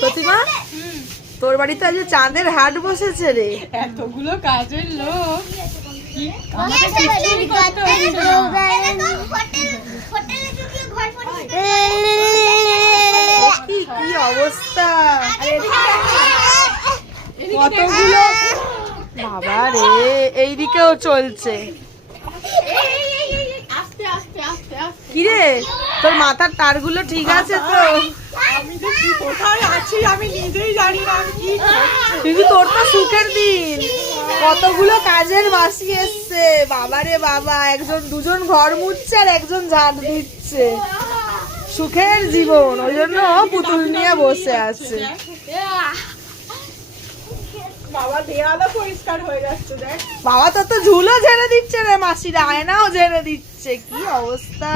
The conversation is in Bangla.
প্রতিমা? তোর বাড়িতে আজ চাঁদের হাট বসেছে রে। এতগুলো কাজের লোক। কি অবস্থা? কতগুলো? বাবা রে এইদিকেও চলছে। আস্তে আস্তে আস্তে আস্তে কি রে তোর মাথার তারগুলো ঠিক আছে তো? আমি যে কি কোথায় আছি আমি নিজেই জানি না আমি কি করছি। কিন্তু তোর তো সুখের দিন? কতগুলো কাজের বাসি এসছে। বাবা রে বাবা একজন দুজন ঘর মুছছে আর একজন ঝাড় দিচ্ছে। সুখের জীবন ওই জন্য পুতুল নিয়ে বসে আছে। বাবা দেয়ালও পরিষ্কার হয়ে যাচ্ছে দেখ। বাবা তো তো ঝুলো ঝেড়ে দিচ্ছে রে মাসিরা আয়নাও ঝেড়ে দিচ্ছে কি অবস্থা?